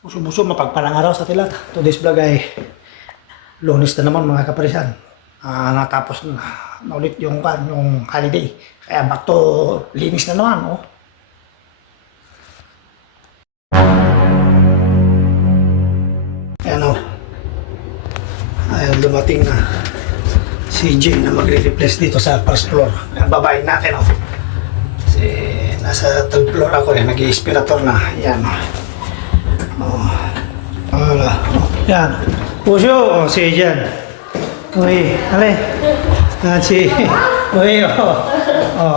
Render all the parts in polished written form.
Buso-buso, mapagpalang araw sa tilat. Today's vlog ay Lunes na naman mga kaparisan. Natapos na ulit yung holiday. Kaya back to linis na naman. Oh. Ayan o. Ayan, dumating na si Jim na magre-replace dito sa first floor. Ayan, babayin natin o. Kasi nasa third floor ako eh. Nag-i-inspirator na. Ayan o. Yan. Pusyo. Si Jan. Uy, ale. Si. Uy,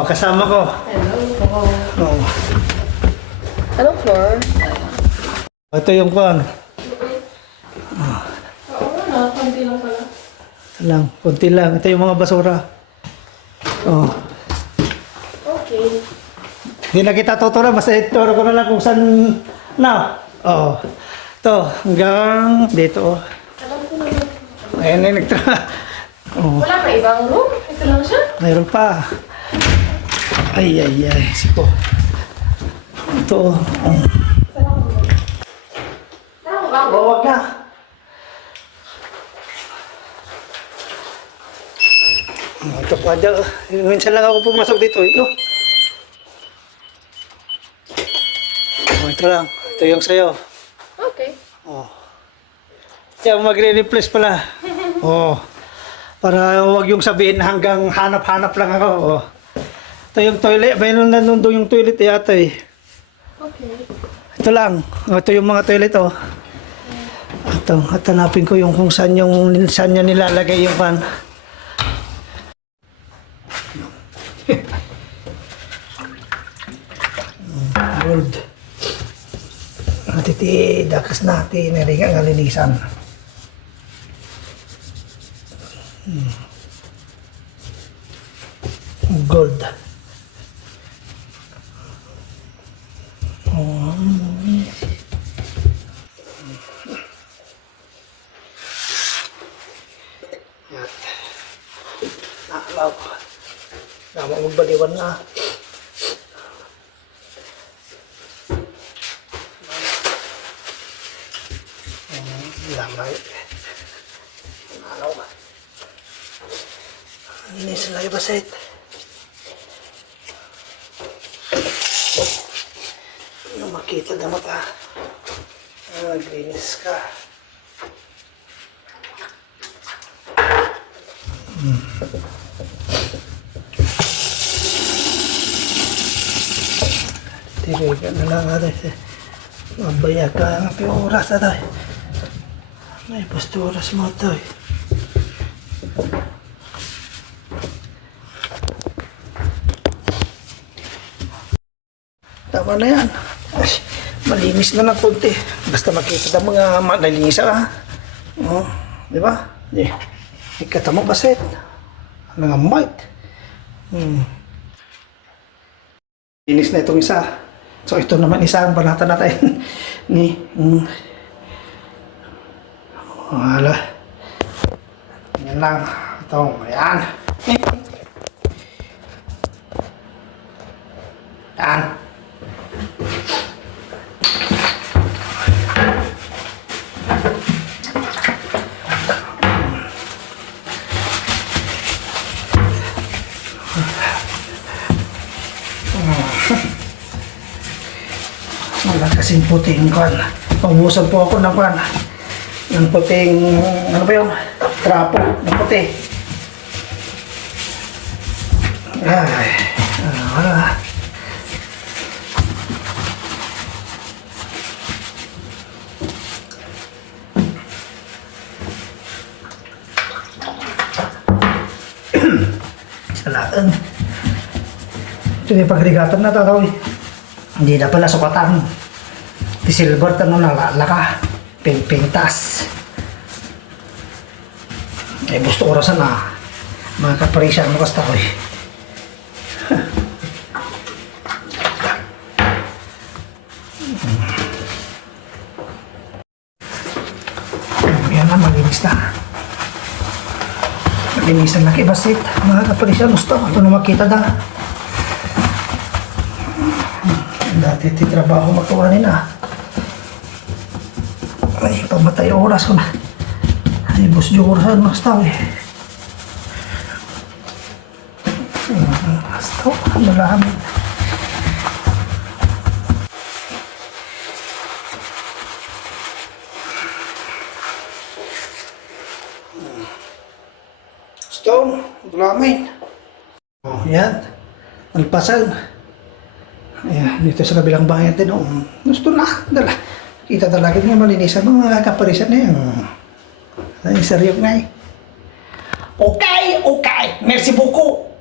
kasama ko. Hello. Anong floor? Ito yung kwan. Konti lang pala. Konti lang. Ito yung mga basura. Okay. Hindi na kita tuturo. Basta ituro ko na lang kung saan na. Ito. Hanggang dito. Alam ko naman. Ayan na Wala ka ibang room? Ito lang siya? Mayroon pa. Ay. Siko. Ito. Wag na. Ito pa dyan. Minsan lang ako pumasok dito. Ito. Ito lang. Ito yung sayo. Okay. Kaya magre-replace pala. Para wag yung sabihin na hanggang hanap-hanap lang ako. Ito yung toilet. Mayroon na doon yung toilet yata eh. Okay. Ito lang. Ito yung mga toilet Ito. At hanapin ko yung kung saan niya nilalagay yung pan. Gold. Dakas natin. Narigang alinisan. Gold. Yan. Nakalaw. Nama magbaliwan na. Lamay. Nakalaw ba? Ini selai basit. Ano makita na mata? Grinis ka. Tirigan na lang natin. Mabaya ka ang oras na tayo. May basta oras mo tayo. Tama na yan. Ay, malinis na ng konti. Basta makita ng mga manalisa ha. Di ba? Di. Ikata mo basit. Nangamait. Linis na itong isa. So ito naman isa ang banata natin. Wala. Yan lang. Itong, ayan. Yan. Wala kasing puting kwan. Pangusap po ako ng kwan. Ng puting, ano ba yung trapo ng puti. Ay, wala. Salaan. Ito yung pagligatan na tataw. Hindi na pala sukatan. Di silver tanong nalalaka. Pintas. Gusto ko rasan na mga kaparisan mo kasta ko Yan na, malinis na. Malinisan na kibasit. Mga kaparisan, gusto ko ito na makita na. Dati titrabaho matuwanin Ay, pamatay oras ko na. Ay, bus yung orasan mas tao eh. Mas tao, malamin. Stone, malamin. Oh, yan. Alpasan. Ayan, dito sa kabilang bayan din. Oh, gusto na. Dala. Kita talaga niya malinisan mga kaparisan na yan. Ay, seryo nga eh. Okay, okay. Merci beaucoup.